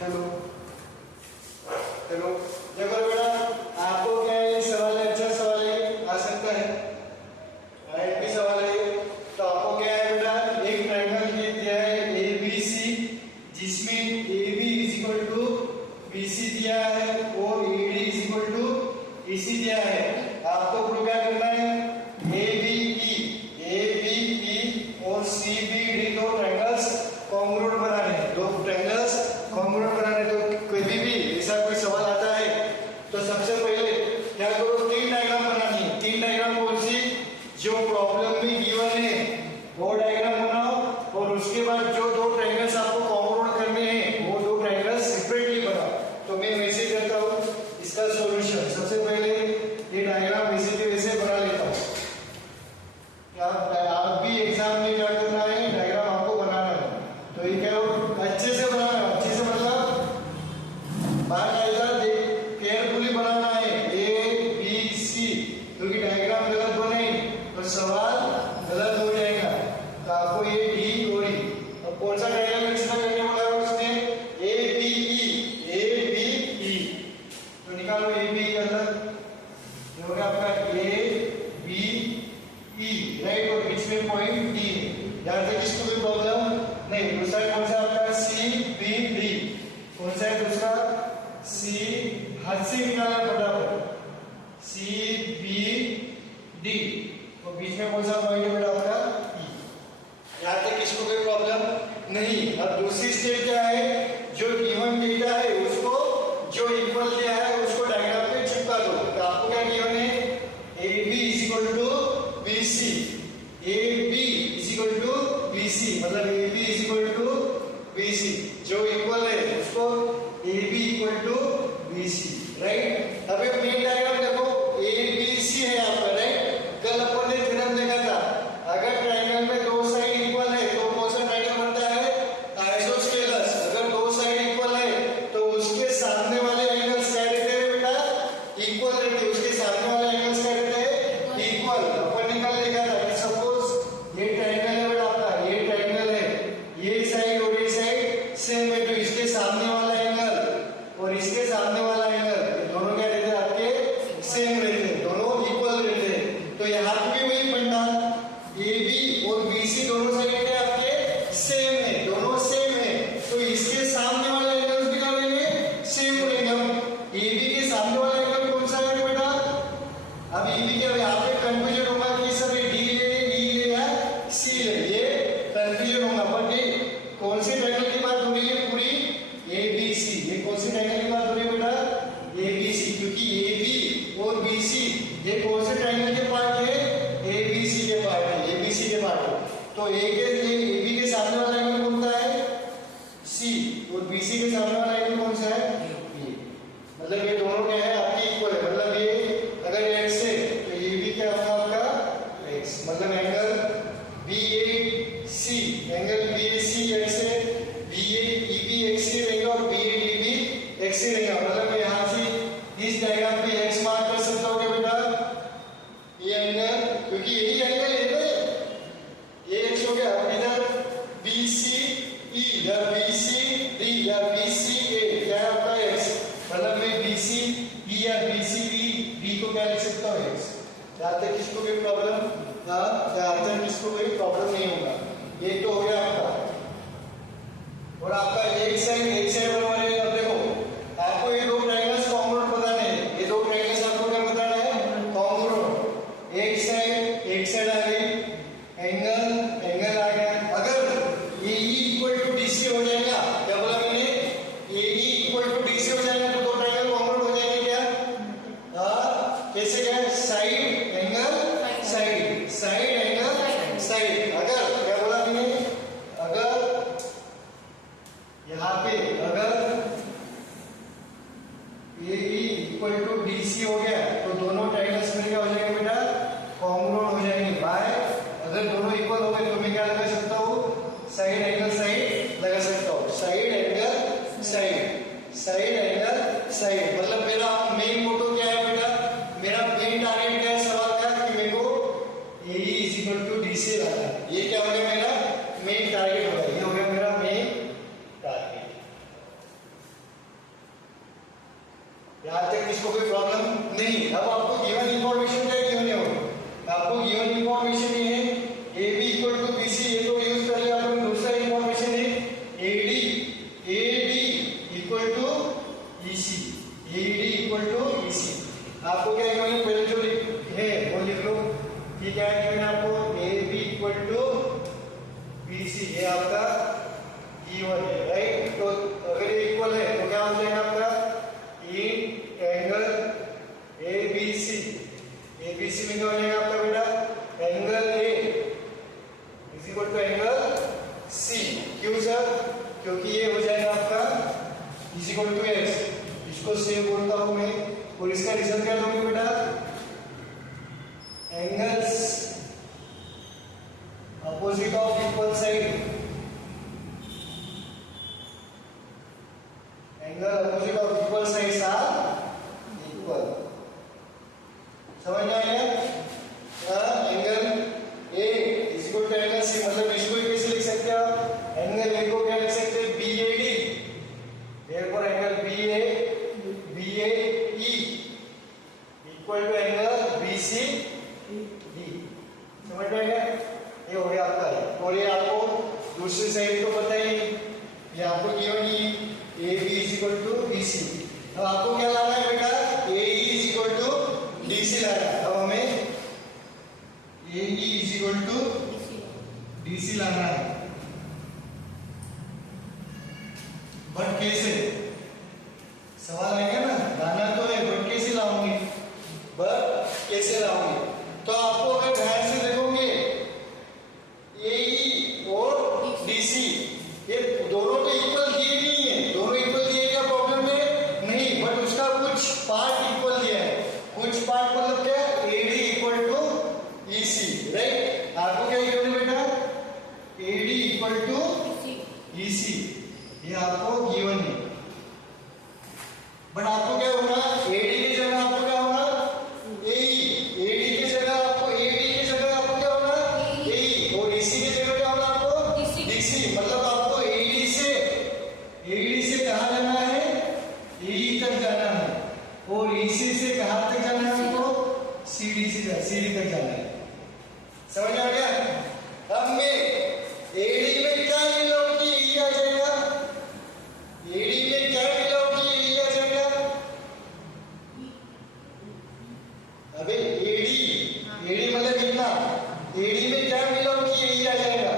Hello hello, देखो बेटा आपको क्या है सवाल है, अच्छा सवाल है, आ सकता है राइट भी सवाल है। तो आपको क्या है बेटा, एक ट्रायंगल दिया है एबीसी जिसमें AB BC दिया है और AD EC दिया है। आपको प्रूव क्या करना है, ABE और CBD दो ट्रायंगल्स कॉन्ग्रुएंट बनाने हैं, दो ट्रायंगल्स कॉन्ग्रुएंट बनाने। तो कभी भी ऐसा कोई सवाल आता है तो सबसे पहले क्या करो, तीन डायग्राम बनानी है। तीन डायग्राम कौन सी, जो प्रॉब्लम में गिवन है वो डायग्राम बनाओ, और उसके बाद जो दो ट्रायंगल्स आपको कॉन्ग्रुएंट करने हैं वो दो ट्रायंगल्स सेपरेटली बनाओ। तो मैं वैसे करता हूँ इसका सॉल्यूशन। सबसे पहले ये डायग्राम वैसे के वैसे बना लेता हूँ। आप भी एग्जाम में क्या करना है, डायग्राम आपको बनाना है। तो ये क्या हो, अच्छे से बनाना है, अच्छे से मतलब बात आएगा, केयरफुली बनाना है ABC, क्योंकि डायग्राम गलत बने तो सवाल गलत हो जाएगा। तो आपको ये D और E, अब कौन सा डायग्राम एक्सप्लेन करने वाला है उसमें, ABE। तो निकालो ABE के अंदर ये हो गया आपका ABE राइट, और बीच में पॉइंट D है। याद है किसको कोई प्रॉब्लम नहीं। दूसरा कौन सा आपका CBD, कौन सा है दूसरा, C हाथ से निकालना फटाफट, CBD, और बीच में कौन सा पॉइंट है बेटा आपका E। याद है किसको कोई प्रॉब्लम नहीं। अब दूसरी स्टेप क्या है, जो गिवन डेटा है उसको जो इक्वल दिया है उसको डायग्राम पे चिपका दो। तो आपको क्या गिवन है, AB BC, AB BC, मतलब AB BC, जो इक्वल है उसको AB BC राइट। अब एक मेन डायग्राम देखो, ABC है आपका राइट। कल अपन ने थ्योरम देखा था, अगर ट्रायंगल में दो साइड इक्वल है तो कौन सा ट्रायंगल बनता है, आइसोस्केलस। अगर दो साइड इक्वल है तो उसके सामने वाले एंगल्स क्या रहते हैं बेटा, इक्वल रहते हैं। उसके सामने वाले एंगल्स क्या रहते हैं, इक्वल। अपन ने कल देखा था कि सपोज ये ट्रायंगल है बेटा आपका, ये ट्रायंगल है, ये साइड और ये साइड सेम है, तो इसके सामने वाला एंगल और इसके सामने वाला एंगल दोनों क्या रहते हैं आपके, सेम रहते हैं, दोनों इक्वल रहते हैं। तो यहाँ पे भी वही बनता, AB और BC दोनों साइड क्या आपके सेम है, दोनों सेम है, तो इसके सामने वाला एंगल भी क्या रहेंगे, सेम रहेंगे। AB के सामने वाला एंगल कौन सा है बेटा, अब AB के यहाँ पे कंफ्यूजन होगा कि सर D ले, E ले या C ले, ये कंफ्यूजन होगा। पर ये कौन से ट्रायंगल की बात हो रही है, पूरी ABC। ये कौन से ट्रायंगल की बात हो रही है बेटा, ABC, क्योंकि AB और BC ये कौन से ट्रायंगल के पार्ट है, ABC के पार्ट है, ABC के पार्ट है। तो AB के सामने वाला एंगल कौन सा है, C, और BC के सामने वाला एंगल कौन सा है, A। मतलब ये दोनों क्या है आपके इक्वल है। मतलब ये अगर x है तो ये भी क्या होगा आपका x, मतलब angle BAC, angle BAC x है, BAEB x से रहेगा और BADB x से रहेगा। मतलब मैं यहाँ से इस डायग्राम पे x मार्क कर सकता हूँ क्या बेटा, ये एंगल, क्योंकि यही एंगल है ना, ये x हो गया। अब इधर BCE या BCD या BCA क्या है आपका x, मतलब मैं BCE या BCD को क्या लिख सकता हूँ x। यहाँ तक किसको कोई प्रॉब्लम, हाँ यहाँ तक किसको कोई प्रॉब्लम नहीं होगा। ये तो हो गया आपका, और आपका एक साइड बनवा रहे हैं। अब देखो आपको ये दो ट्रायंगल्स कॉन्ग्रुएंट बताने हैं, ये दो ट्रायंगल्स आपको क्या बताना है, कॉन्ग्रुएंट। एक साइड आ गई, एंगल आ गया। अगर AE = DC हो जाएगा, क्या बोला मैंने, AE = DC हो जाएगा तो दो ट्रायंगल कॉन्ग्रुएंट हो जाएंगे क्या, हाँ कैसे, क्या side angle side, side angle side. अगर क्या बोला मैंने, अगर गिवन है, राइट। तो अगर ये इक्वल है तो क्या हो जाएगा आपका इन एंगल एबीसी, एबीसी में क्या हो जाएगा आपका बेटा angle A is equal to angle C. क्यों सर? क्योंकि ये हो जाएगा आपका इज इक्वल टू एस, इसको सेव बोलता हूं मैं। और इसका रिजल्ट क्या दोगे बेटा angles opposite of equal side, angle opposite of equal sides are equal. समझ में आया? Angle A is equal to angle C, मतलब इसको कैसे लिख सकते हैं आप? एंगल ए को क्या लिख सकते हैं BAD, therefore angle BAE equal to angle BCD. समझ में आया? ये हो गया आपका है। और ये आपको दूसरी साइड तो पता ही, ये आपको गिवन ही A B is equal to B C. अब आपको क्या लाना है बेटा A E is equal to D C लाना है। अब हमें A E is equal to D C लाना है, बट कैसे? सवाल आएगा ना, लाना तो है बट कैसे लाऊंगी, बट कैसे लाऊंगी? तो आपको अगर ध्यान से देखोगे एई और डीसी ये दोनों तो इक्वल दिए नहीं है, दोनों इक्वल दिए क्या प्रॉब्लम है? नहीं, बट उसका कुछ पार्ट इक्वल दिया है। कुछ पार्ट मतलब क्या? AD equal to EC, right. आपको क्या गिवन है बेटा एडी इक्वल टू ईसी, ये आपको गिवन है। बट आपको क्या होगा एडी की जगह आपको क्या होगा एई, एडी की जगह आपको एडी की जगह आपको क्या होगा एई, और ईसी की जगह क्या होगा आपको डीसी। मतलब आपको एडी से कहां जाना है? एई तक जाना है, और ईसी से कहां तक जाना है आपको? सीडी तक जाना है। समझ में आ गया? अब मैं एडी में क्या मिलाऊं कि ई आ जाएगा? एडी में क्या मिलाऊं कि ई आ जाएगा? अबे एडी मतलब कितना? एडी में क्या मिलाऊं कि ई आ जाएगा?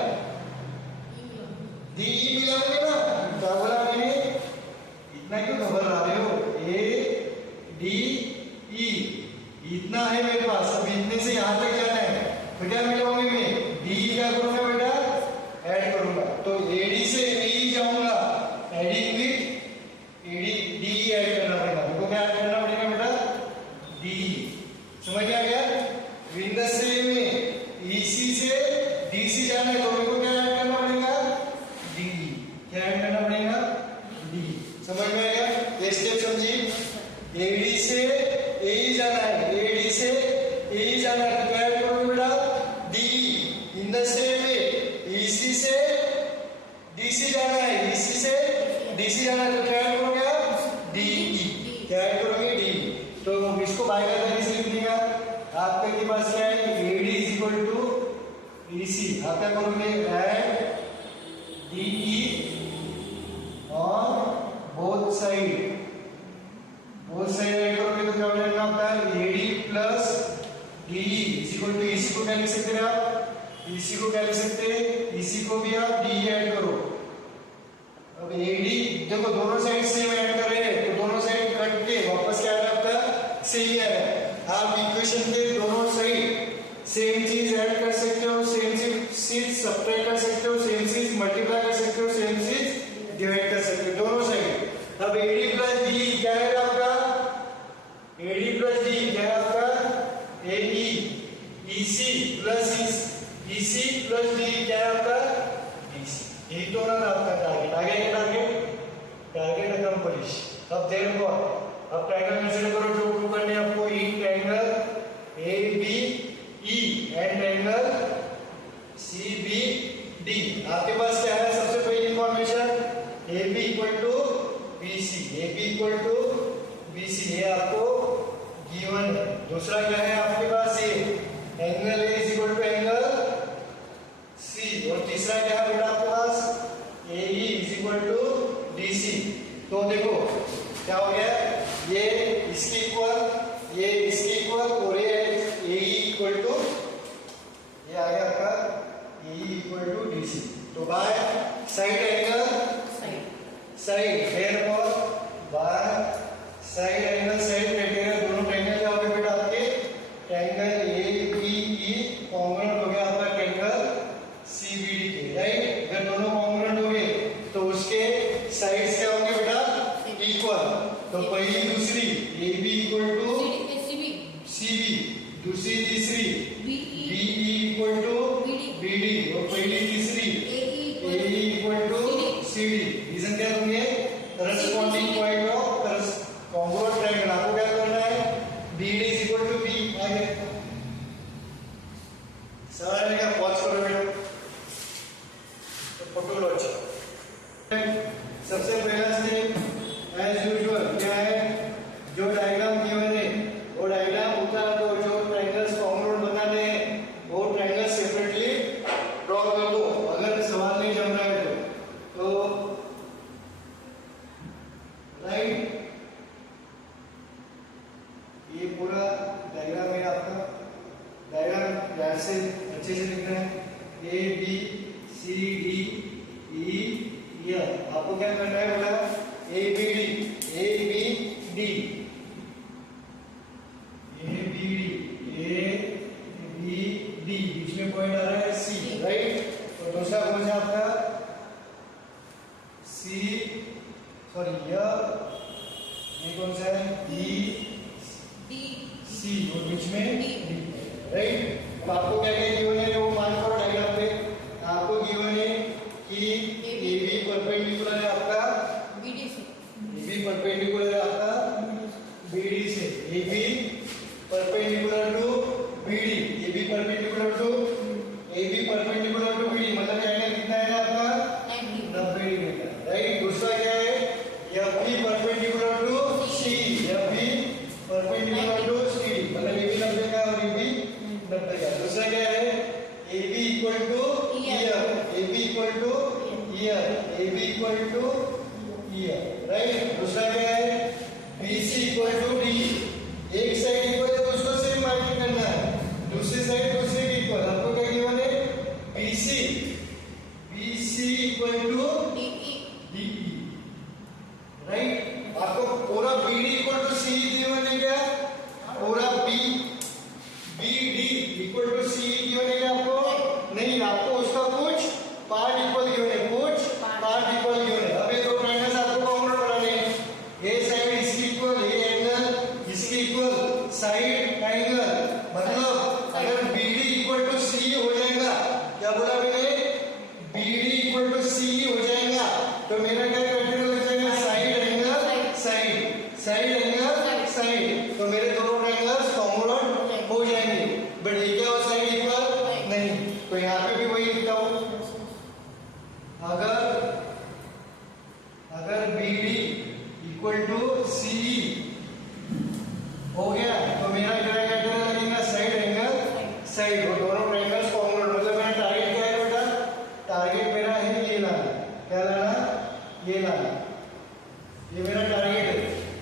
डी ई मिलाऊंगे ना। क्या बोला मैंने? इतना क्यों घबरा रहे हो? ए डी ई इतना है मेरे पास, अब इतने से यहां तक जाना है, तो क्या मिलाऊंगी मैं? डी क्या करूंगा बेटा? ऐड करूंगा। तो एडी से ए जाऊंगा, adding with AD D add करना पड़ेगा। हमको क्या ऐड करना पड़ेगा बेटा? डी। समझ में आ गया? विंडस से में ईसी से डीसी जाना है, तो हमको क्या ऐड करना पड़ेगा? डी। क्या ऐड करना पड़ेगा? डी। समझ में आ गया? ये स्टेप समझिए। एडी से ए जाना है, एडी से ए जाना है, तो क्या ऐड करोगे बेटा? D. In the same way EC से डीसी जाना है, ईसी से डीसी जाना है, तो क्या ऐड करोगे? डी। क्या ऐड करोगे? डी। तो इसको बाय का तरीके से लिख देगा। आपके पास क्या है? AD is equal to EC. आप क्या करोगे? Add DE on both side add करोगे तो क्या हो जाएगा आपका? AD plus DE is equal to EC को क्या लिख सकते हैं आप? ईसी को क्या लिख सकते हैं? ईसी को भी आप डी ऐड करो। अब एडी देखो दोनों साइड सेम ऐड कर रहे हैं, तो दोनों साइड कट के वापस क्या आ रहा है आपका? सही आ रहा है। आप इक्वेशन के दोनों साइड सेम चीज ऐड कर सकते हो, सेम चीज सब्ट्रैक्ट कर सकते हो, सेम चीज मल्टीप्लाई कर सकते हो, सेम चीज डिवाइड कर सकते हो, दोनों साइड। अब एडी प्लस डी क्या है आपका? एडी प्लस डी क्या है आपका? A E. E C plus E C plus D क्या है आपका? डीसी। यही तो रहा आपका टारगेट। आगे टारगेट अकम्प्लिश। अब देखो अब ट्रायंगल कंसीडर करो जो प्रूव करने आपको। In triangle A B E and triangle C B D. आपके पास क्या है? सबसे पहली information A B equal to B C, A B equal to B C, ये आपको गिवन है। दूसरा क्या है आपके पास? ये angle A is equal to angle C, और तीसरा क्या है बेटा आपके पास? A E is equal to D C. तो देखो क्या हो गया? ये इसके इक्वल, ये इसके इक्वल, और ये ए ई इक्वल टू, ये आ गया आपका A E equal to D C. तो by side angle side therefore by side angle side criteria दोनों ट्रायंगल क्या हो गए बेटा आपके ट्रायंगल ABE कॉन्ग्रुएंट हो गया आपका ट्रायंगल CBD के राइट। अगर दोनों कॉन्ग्रुएंट हो गए तो उसके साइड्स क्या होंगे बेटा इक्वल। तो पहली दूसरी AB इक्वल टू CB दूसरी तीसरी BE इक्वल टू BD और पहली तीसरी AE equal to CD। Reason क्या होंगे corresponding point of congruent triangle. आपको क्या करना है BD is equal to B आगे सवाल का पॉज करो बेटा तो फोटो लो अच्छा। सबसे पहला स्टेप एज यूजुअल क्या है जो डायग्राम गिवन है वो डायग्राम उतार दो। जो ट्रायंगल्स कॉन्ग्रुएंट बनाने हैं वो ट्रायंगल सेपरेटली ड्रॉ कर दो अगर सवाल नहीं जम रहा है तो राइट। ये पूरा डायग्राम है आपका। डायग्राम ध्यान से अच्छे से लिखना है A B C D E F। आपको क्या करना है बोला A B D बीच में पॉइंट आ रहा है C राइट। तो दूसरा कौन सा आपका C सॉरी ये कौन सा है C और बीच में D राइट। तो आपको क्या क्या गिवन है वो मान करो डायग्राम पे। आपको गिवन है कि AB परपेंडिकुलर है आपका AB परपेंडिकुलर है आपका BD से AB perpendicular to BD AB perpendicular to BD मतलब एंगल कितना है आपका 90 डिग्री का राइट। दूसरा क्या है FB perpendicular to CD FB perpendicular to CD मतलब AB 90 का और AB 90 का। दूसरा क्या है AB equal to AB equal to AB equal to right. दूसरा क्या है BC इक्वल टू D। एक साइड इक्वल है तो उसको सेम मार्किंग करना है दूसरी साइड दूसरे की इक्वल। आपको क्या गिवन है BC equal to DE right. आपको पूरा BD equal to C given है क्या पूरा BD equal to C given है क्या आपको नहीं। आपको उसका कुछ पार्ट इक्वल गिवन है कुछ पार्ट इक्वल गिवन है। अब ये दो ट्रायंगल्स आपको कॉन्ग्रुएंट बनाने हैं। ये साइड इसकी इक्वल ये एंगल इसकी इक्वल साइड एंगल मतलब अगर BD इक्वल टू C हो जाएगा क्या बोला मैंने BD इक्वल टू C हो जाएगा तो मेरा क्या क्राइटेरिया हो जाएगा साइड एंगल साइड। तो मेरे दोनों ट्रायंगल्स कॉन्ग्रुएंट हो जाएंगे। बट ये क्या हो साइड इक्वल नहीं। तो यहाँ पे भी वही लिखता हूँ अगर BD इक्वल टू CE हो गया तो मेरा क्या क्राइटेरिया लगेगा साइड एंगल साइड। वो दोनों ट्रायंगल्स कॉन्ग्रुएंट मतलब मेरा टारगेट क्या है बेटा टारगेट मेरा है ये लाना। क्या लाना ये लाना ये मेरा टारगेट है।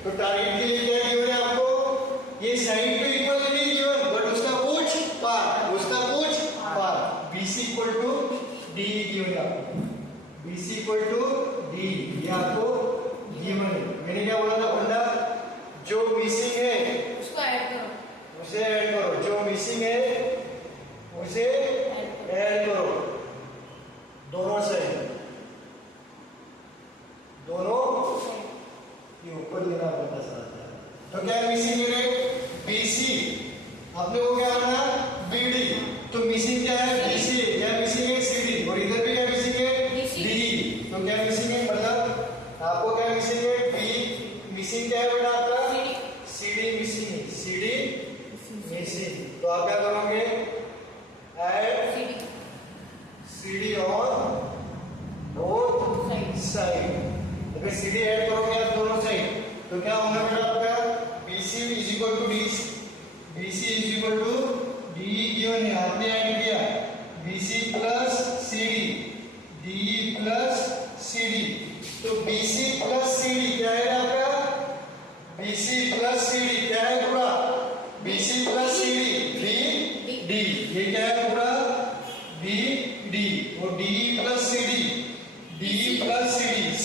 तो टारगेट के लिए क्या गिवन है आपको ये साइड तो इक्वल नहीं गिवन बट उसका कुछ part BC equal to DE given है आपको BC इक्वल टू DE ये आपको गिवन है। मैंने क्या बोला था बंदा जो मिसिंग है उसे ऐड करो जो मिसिंग है उसे ऐड करो दोनों साइड दोनों ये ऊपर लेना पड़ता सारा। तो क्या मिसिंग है BC आपने वो क्या करना BD तो मिसिंग क्या है BC क्या मिसिंग है CD और इधर भी क्या मिसिंग है DE। तो क्या मिसिंग है मतलब आपको क्या मिसिंग है B मिसिंग क्या है बेटा आपका CD मिसिंग है CD मिसिंग। तो आप क्या करोगे add CD on both side. अगर CD ऐड करोगे आप दोनों साइड तो क्या होगा बेटा आपका BC is equal to DE given है आपने ऐड किया BC plus CD DE plus CD। तो BC प्लस CD क्या है आपका BC प्लस CD क्या है पूरा BC प्लस CD D ये क्या है पूरा D और DE plus CD DE plus CD C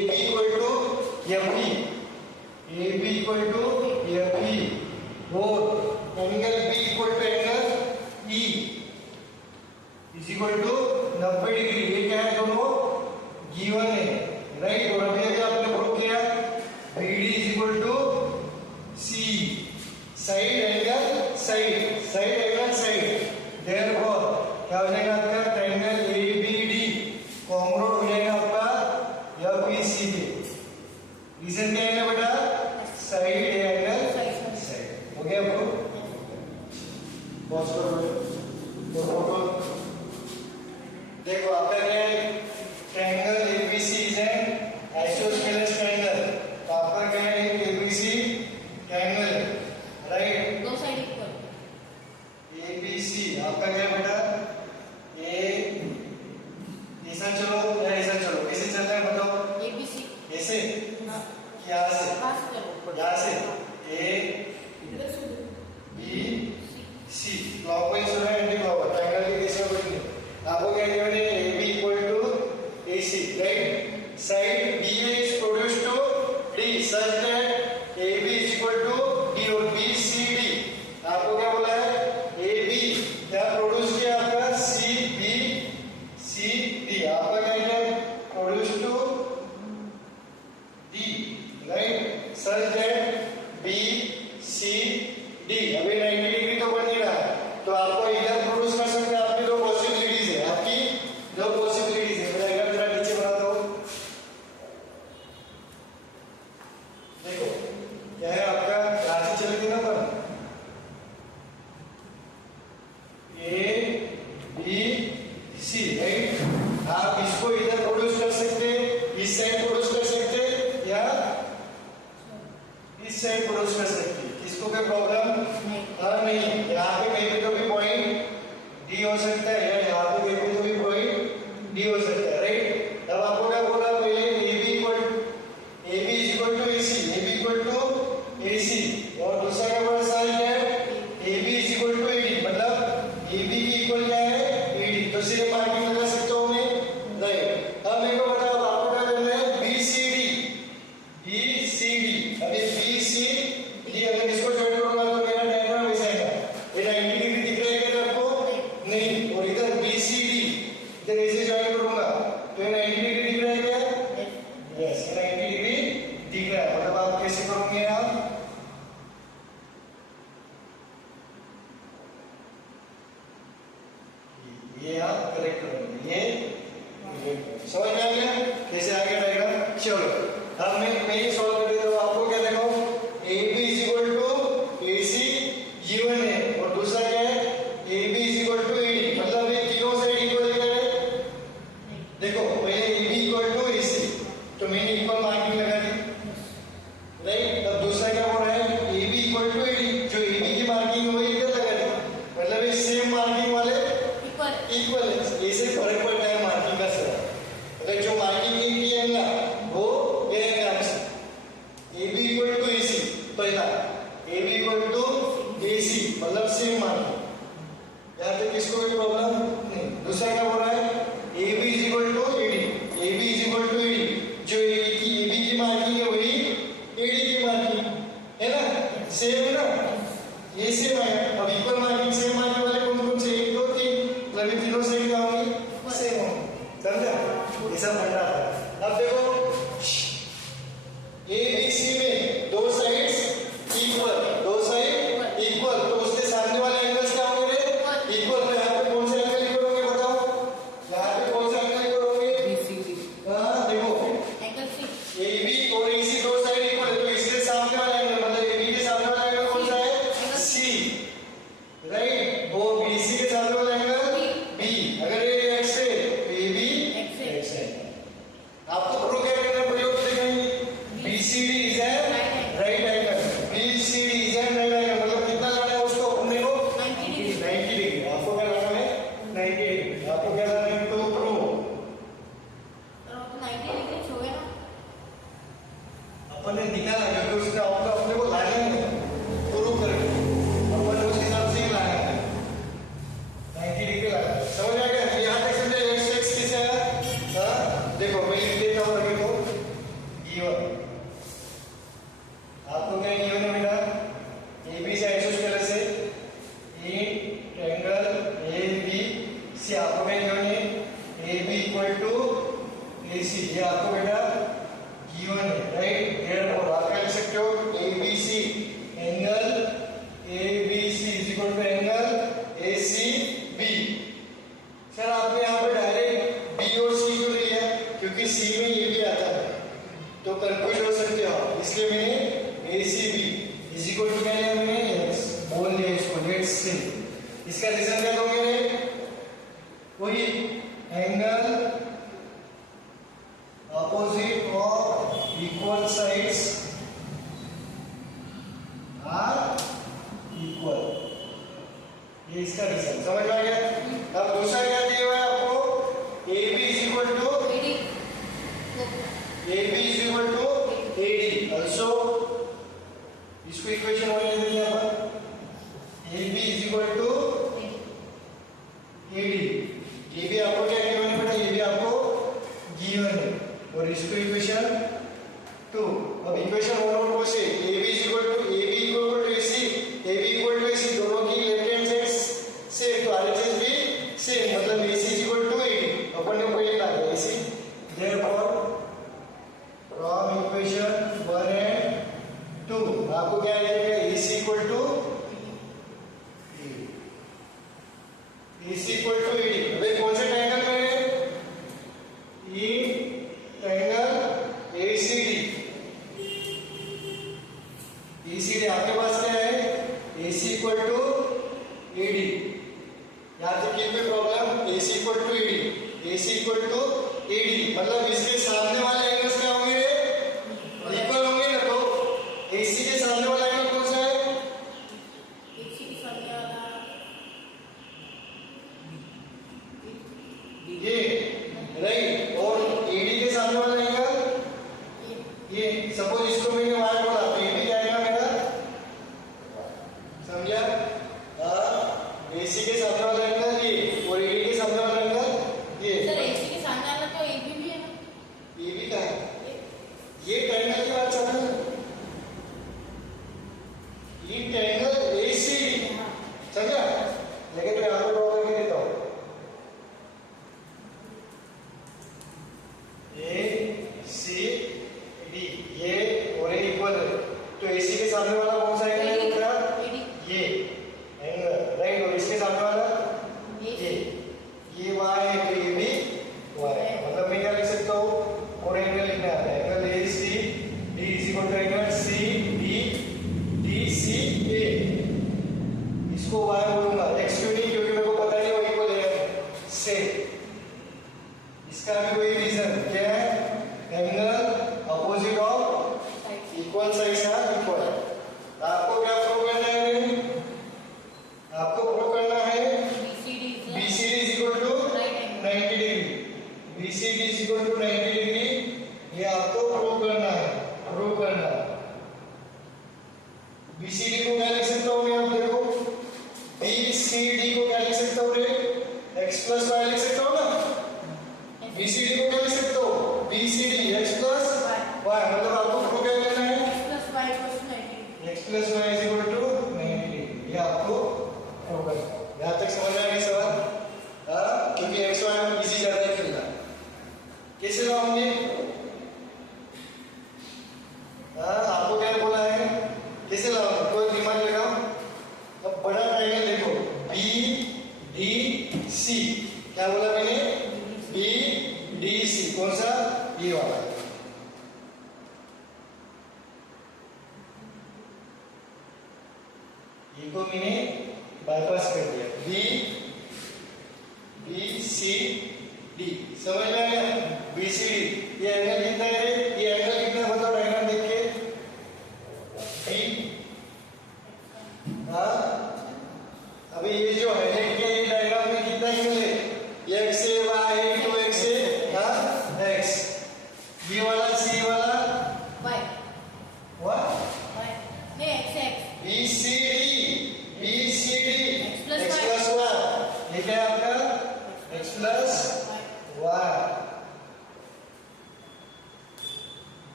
AB equal to FE, AB equal to FE और angle B equal to angle E is equal to 90 degree. ये क्या है, दोनों गिवन है, राइट। और अभी अभी आपने प्रूव किया BD is equal to C, side angle side, side angle side, therefore क्या हो जाएगा आपका ट्रायंगल ABD कॉन्ग्रुएंट हो जाएगा आपका FEC के। रीजन क्या है बेटा, साइड एंगल साइड। हो गया ब्रो, पॉज करो तो फोटो देखो। आपका क्या है, triangle ABC is an isosceles triangle. तो आपका क्या है, ABC ट्रायंगल, राइट, दो साइड इक्वल। ABC आपका क्या है बेटा, ए ऐसा चलो या ऐसा चलो, कैसे चलता है बताओ। ABC ऐसे, हाँ, यहाँ से, पास करो यहाँ से A इधर से B C क्लॉकवाइज हो रहा है, एंटी क्लॉकवाइज, ट्रायंगल की दिशा बदलनी। आपको क्या कहते हैं, AB equal to AC, right. Side BA is produced to D such that AB is equal to D और BCD। आपको क्या बोला है, AB क्या प्रोड्यूस किया आपका CBCD, आपका क्या है, produce to D, right, such that BCD अभी 90 डिग्री तो बन नहीं रहा है, तो आपको इधर प्रोड्यूस कर सकते हैं। आपकी दो पॉसिबिलिटीज है, आपकी दो पॉसिबिलिटीज है। मेरा इधर जरा नीचे बना दो, देखो क्या है आपका, यहाँ से चलेगी ना पर ABC, राइट। आप इसको इधर प्रोड्यूस कर सकते हैं, इस साइड प्रोड्यूस कर सकते हैं या इस साइड प्रोड्यूस कर सकते हैं। किसको कोई प्रॉब्लम नहीं। यहाँ पे कहीं पे तो भी पॉइंट D हो सकता है या यहाँ पे कहीं पे तो भी पॉइंट D हो सकता है, राइट। अब आपको क्या बोला पहले, AB is equal to AC, AB equal to AC, और दूसरा क्या बोला, साइन क्या है, AB is equal to AD, मतलब AB की इक्वल क्या है, AD। तो सिर्फ मार्किंग लगा सकता हूँ मैं, राइट। अब मेरे को बताओ आपको क्या करना है, BCD, अभी BCD अगर इसको ज्वाइन करूंगा तो मेरा डायग्राम वैसा आएगा। ये 90 डिग्री दिख रहा है क्या आपको, नहीं। और इधर BCD इधर ऐसे ज्वाइन करूंगा तो ये 90 डिग्री दिख रहा है क्या, यस, 90 डिग्री दिख रहा है। मतलब आप कैसे करोगे, आप ये आप करेक्ट करोगे, ये समझ में आ गया कैसे आ गया डायग्राम। चलो अब मैं ये सॉल्व कर देता हूँ। आपको क्या देखो, AB is equal to AC given है, और दूसरा क्या है, AB is equal to AD, मतलब ये तीनों साइड इक्वल है। देखो पहले AB इक्वल टू AC, तो मैंने इक्वल मार्किंग लगा दी, राइट। अब दूसरा क्या हो रहा है, AB इक्वल टू AD, जो AB की मार्किंग है वही इधर लगा दी, मतलब ये सेम मार्किंग वाले इक्वल है। ऐसे फर्क पड़ता है मार्किंग का सर। अगर जो मार्किंग नहीं की है ना वो ये है आपसे AB इक्वल टू AC, पहला AB इक्वल टू AC मतलब सेम मार्किंग, यहाँ पे किसको कोई प्रॉब्लम नहीं। दूसरा क्या हो रहा है, AB is equal to AD, AB is equal to AD, जो AB की मार्किंग है वही AD की मार्किंग है ना, सेम है ना, ये सेम है। अब इक्वल मार्किंग सेम मार्किंग वाले कौन कौन से, 1 2 3, मतलब तीनों साइड क्या होंगी, सेम होंगी, समझा, ऐसा बन रहा है। अब देखो ABC में दो साइड्स इक्वल, तो उसके सामने वाले एंगल्स क्या होंगे, इक्वल। तो यहाँ पे कौन से एंगल इक्वल होंगे बताओ, यहाँ पे कौन सा एंगल इक्वल होंगे, हाँ देखो AB और AC दो साइड इक्वल है, तो इसके सामने वाला एंगल मतलब AB के सामने वाला एंगल कौन सा है, C, राइट। वो BC के सामने वाला एंगल B, अगर ये X है तो AB X है। आपको प्रूव क्या करना पड़ेगा, देखेंगे BCD is an right angle, BCD is an right angle, मतलब कितना लाना है उसको अपने को 90 डिग्री। आपको क्या लाना है, 90 डिग्री। आपको क्या लाना है, टू प्रूव, अपन ने निकाला क्योंकि उसने आपको अपने को लाना है, प्रूव करके अपन ने उस हिसाब से ही लाना है, 90 डिग्री लाना है। समझ आ गया। यहाँ तक समझे, x किस है, हाँ देखो मैं लिख देता हूँ अभी तो इसका रीजन क्या दोगे रे? वही angle opposite of equal sides are equal, ये इसका रीजन समझ में आ गया। अब दूसरा क्या दिया हुआ है आपको? A B is equal to AD also, इसको इक्वेशन 1 ले लेते हैं अपन। AB is equal to AD, ये भी आपको क्या गिवन है बेटा? ये भी आपको गिवन है, और इसको इक्वेशन 2। अब इक्वेशन 1 और 2 से AB is equal to AC, AB equal to AC, दोनों की लेफ्ट हैंड साइड सेम, तो RHS भी सेम, मतलब AC is equal to AD। अपन ने पहले लिखा था AC, therefore from equation 1 and 2 आपको क्या आएगा? AC equal to AD। अबे कौन से ट्रायंगल में है? ये ट्रायंगल ACD। ACD आपके पास क्या है? AC equal to AD। याद रखिए कोई problem? AC equal to AD मतलब इसके सामने वाले एंगल्स क्या होंगे? इक्वल होंगे ना। तो AC के सामने वाला एंगल कौन सा है? AC के सामने वाला ये राइट, और AD के सामने वाला एंगल ये। सपोज इसको मैंने y बोला तो ये भी क्या आएगा मेरा? समझा? AC के सामने वाला एंगल ये, और AD के सामने वाला एंगल ये। सर AC के सामने वाला तो AB भी है ना? AB का है, ये ट्रायंगल की बात चल रही है। ये ट्रायंगल ACD, समझा? लेकिन मैं आपको ड्रॉ करके देता हूँ। ACD ये और ये इक्वल है, तो AC के सामने वाला कौन सा एंगल है बेटा? ये एंगल राइट, और इसके सामने वाला ये y है, तो ये भी y है। मतलब मैं क्या लिख सकता हूँ? और एंगल लिखना है, angle ACD is equal to angle CDCA। इसको y बोलूंगा, x क्यों नहीं? क्योंकि मेरे को पता नहीं वो इक्वल है से। इसका भी कोई रीजन क्या है? Angle opposite of equal sides are equal. आपको क्या प्रूव करना है? आपको प्रूव करना है BCD is equal to 90 degree. BCD is equal to 90 degree, ये आपको प्रूव करना है। प्रूव करना BCD को क्या लिख सकता हूँ मैं? आप देखो BCD को क्या लिख सकता हूँ रे? x plus y लिख सकता हूँ ना? BCD को क्या लिख सकता हूँ? BCD x plus y, मतलब आपको प्रूव क्या करना है? x plus y is equal to 90 degree, ये आपको प्रूव करना है। यहाँ तक समझ में आ गया सवाल? हाँ, क्योंकि x y में इजी ज्यादा है खेलना। कैसे लाओगे? हाँ, आपको क्या बोला है? कैसे लाओगे? कोई दिमाग लगाओ। अब बड़ा ट्रायंगल देखो, BDC, क्या बोला मैंने? BDC कौन सा? ये वाला। ये को मैंने बाईपास कर दिया। BCD समझ में आ गया? BCD ये एंगल कितना है? ये एंगल कितना है बताओ डायग्राम देख के। हाँ, अभी ये जो हाईलाइट किया ये डायग्राम में कितना एंगल है? x से y है, 2x से x, B वाला C वाला Y BCD x plus y, ये क्या है आपका? x plus y,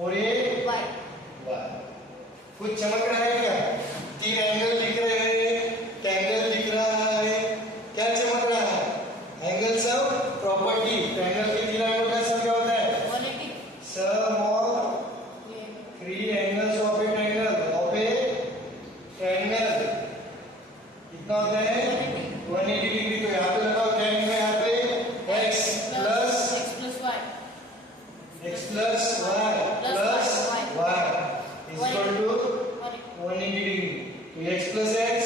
और ये Y कुछ चमक रहा है क्या? तीन एंगल दिख रहे हैं, ट्रायंगल दिख रहा है, क्या चमक रहा है? एंगल सब प्रॉपर्टी। ट्रायंगल के तीन एंगल का सम क्या होता है? Sum of three angles of a triangle कितना होता है? 180 डिग्री। तो यहाँ पे लगाओ ट्रायंगल में, यहाँ पे x plus y plus y is equal to 180 degree. तो x plus x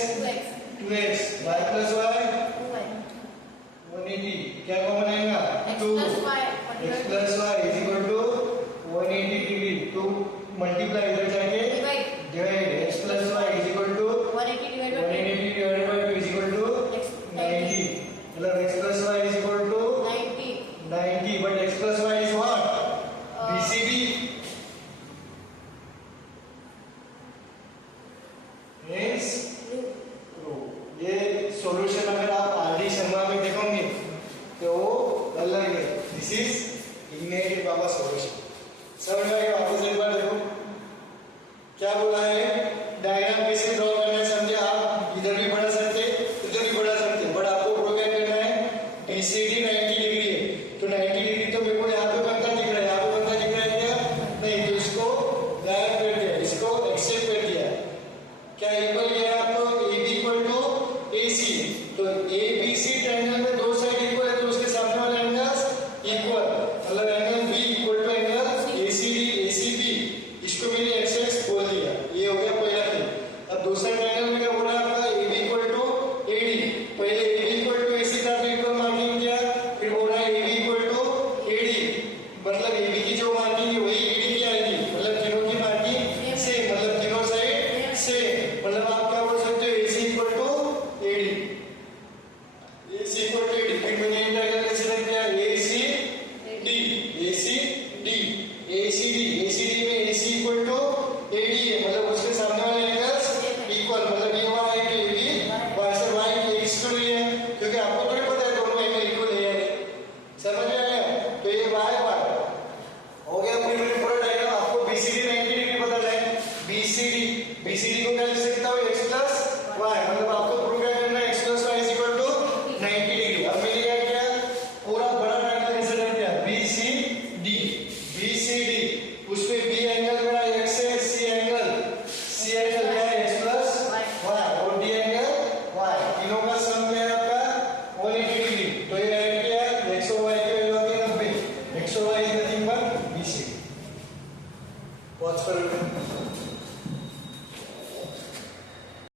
सम